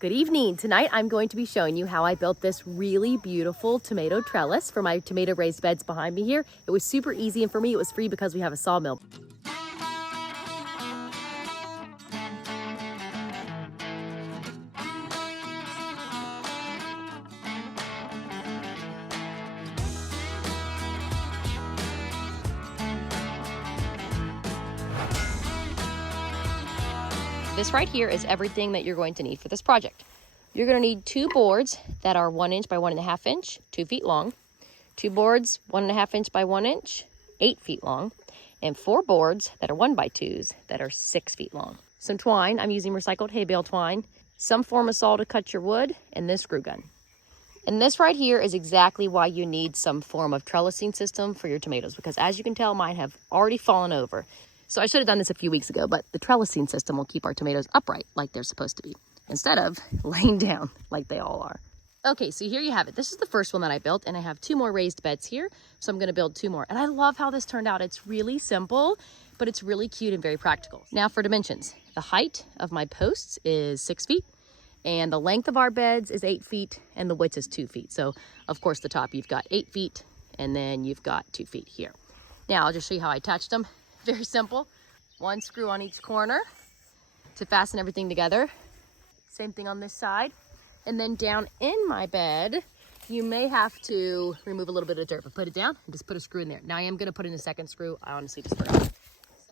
Good evening. Tonight I'm going to be showing you how I built this really beautiful tomato trellis for my tomato raised beds behind me here. It was super easy, and for me it was free because we have a sawmill. This right here is everything that you're going to need for this project. You're going to need 2 boards that are 1 inch by 1.5 inch, 2 feet long. 2 boards, 1.5 inch by 1 inch, 8 feet long. And 4 boards that are 1 by 2s that are 6 feet long. Some twine, I'm using recycled hay bale twine. Some form of saw to cut your wood, and this screw gun. And this right here is exactly why you need some form of trellising system for your tomatoes, because as you can tell, mine have already fallen over. So I should have done this a few weeks ago, but the trellising system will keep our tomatoes upright like they're supposed to be, instead of laying down like they all are. Okay, so here you have it. This is the first one that I built, and I have 2 more raised beds here, so I'm gonna build 2 more. And I love how this turned out. It's really simple, but it's really cute and very practical. Now for dimensions. The height of my posts is 6 feet, and the length of our beds is 8 feet, and the width is 2 feet. So of course the top, you've got 8 feet, and then you've got 2 feet here. Now I'll just show you how I attached them. Very simple. 1 screw on each corner to fasten everything together. Same thing on this side. And then down in my bed, you may have to remove a little bit of dirt, but put it down and just put a screw in there. Now I am going to put in a second screw. I honestly just forgot.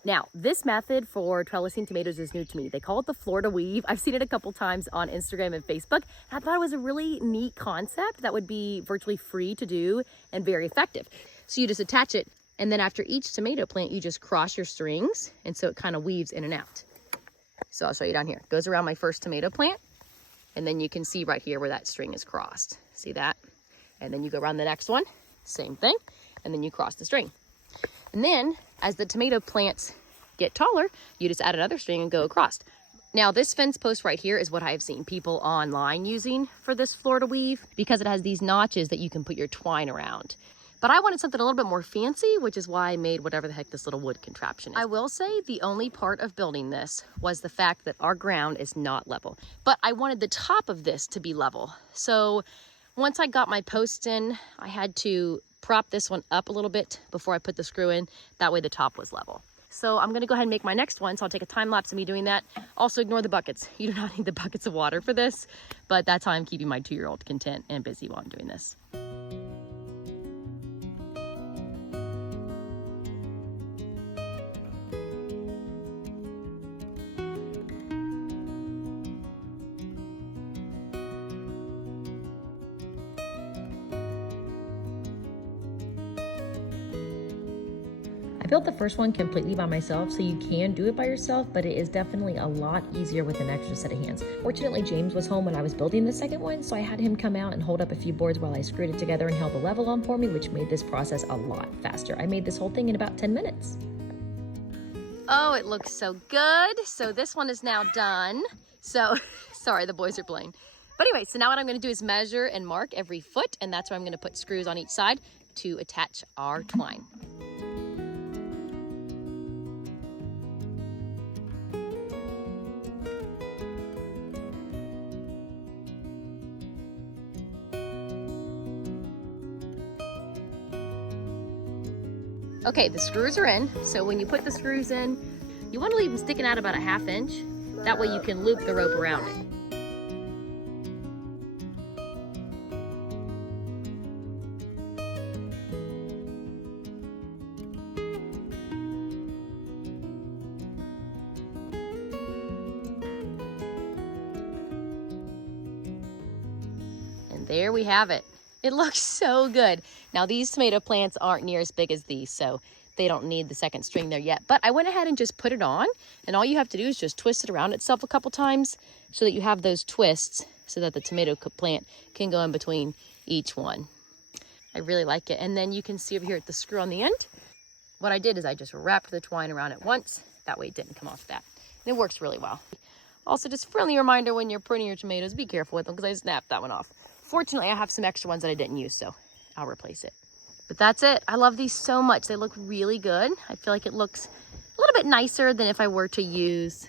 Now, this method for trellising tomatoes is new to me. They call it the Florida weave. I've seen it a couple times on Instagram and Facebook. I thought it was a really neat concept that would be virtually free to do and very effective. So you just attach it, and then after each tomato plant, you just cross your strings, and so it kind of weaves in and out. So I'll show you down here. It goes around my first tomato plant, and then you can see right here where that string is crossed. See that? And then you go around the next one, same thing, and then you cross the string. And then as the tomato plants get taller, you just add another string and go across. Now this fence post right here is what I've seen people online using for this Florida weave, because it has these notches that you can put your twine around. But I wanted something a little bit more fancy, which is why I made whatever the heck this little wood contraption is. I will say the only part of building this was the fact that our ground is not level. But I wanted the top of this to be level. So once I got my posts in, I had to prop this one up a little bit before I put the screw in. That way the top was level. So I'm gonna go ahead and make my next one. So I'll take a time lapse of me doing that. Also ignore the buckets. You do not need the buckets of water for this, but that's how I'm keeping my 2-year-old content and busy while I'm doing this. I built the first one completely by myself, so you can do it by yourself, but it is definitely a lot easier with an extra set of hands. Fortunately, James was home when I was building the second one, so I had him come out and hold up a few boards while I screwed it together and held the level on for me, which made this process a lot faster. I made this whole thing in about 10 minutes. Oh, it looks so good. So this one is now done. So, sorry, the boys are playing. But anyway, so now what I'm gonna do is measure and mark every foot, and that's where I'm gonna put screws on each side to attach our twine. Okay, the screws are in. So when you put the screws in, you want to leave them sticking out about a 1/2 inch. That way you can loop the rope around it. And there we have it. It looks so good. Now these tomato plants aren't near as big as these, so they don't need the second string there yet. But I went ahead and just put it on, and all you have to do is just twist it around itself a couple times so that you have those twists so that the tomato plant can go in between each one. I really like it. And then you can see over here at the screw on the end, what I did is I just wrapped the twine around it once. That way it didn't come off that. And it works really well. Also, just a friendly reminder when you're pruning your tomatoes, be careful with them because I snapped that one off. Fortunately, I have some extra ones that I didn't use, so I'll replace it. But that's it. I love these so much. They look really good. I feel like it looks a little bit nicer than if I were to use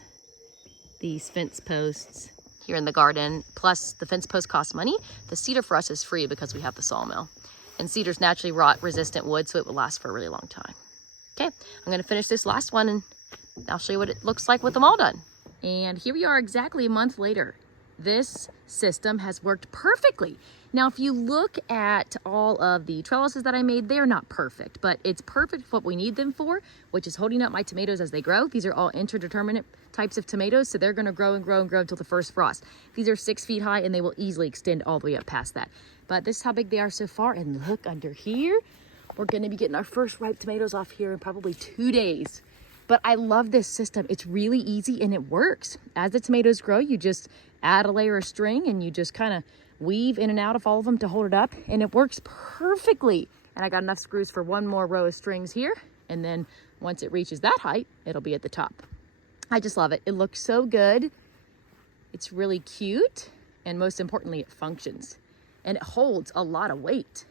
these fence posts. here in the garden. Plus the fence post costs money. The cedar for us is free because we have the sawmill. And cedar's naturally rot resistant wood, so it will last for a really long time. Okay, I'm gonna finish this last one and I'll show you what it looks like with them all done. And here we are exactly a month later. This system has worked perfectly. Now, if you look at all of the trellises that I made, they're not perfect, but it's perfect for what we need them for, which is holding up my tomatoes as they grow. These are all interdeterminate types of tomatoes, so they're gonna grow and grow and grow until the first frost. These are 6 feet high and they will easily extend all the way up past that. But this is how big they are so far. And look under here, we're gonna be getting our first ripe tomatoes off here in probably 2 days. But I love this system. It's really easy and it works. As the tomatoes grow, you just add a layer of string and you just kind of weave in and out of all of them to hold it up, and it works perfectly. And I got enough screws for one more row of strings here, and then once it reaches that height, it'll be at the top. I just love it. It looks so good. It's really cute, and most importantly, it functions. And it holds a lot of weight.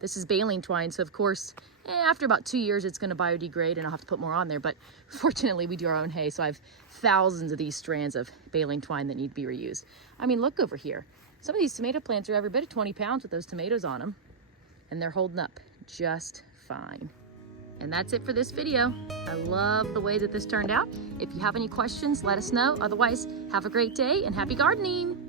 This is baling twine, so of course, after about 2 years, it's gonna biodegrade and I'll have to put more on there, but fortunately we do our own hay, so I have thousands of these strands of baling twine that need to be reused. I mean, look over here. Some of these tomato plants are every bit of 20 pounds with those tomatoes on them, and they're holding up just fine. And that's it for this video. I love the way that this turned out. If you have any questions, let us know. Otherwise, have a great day and happy gardening.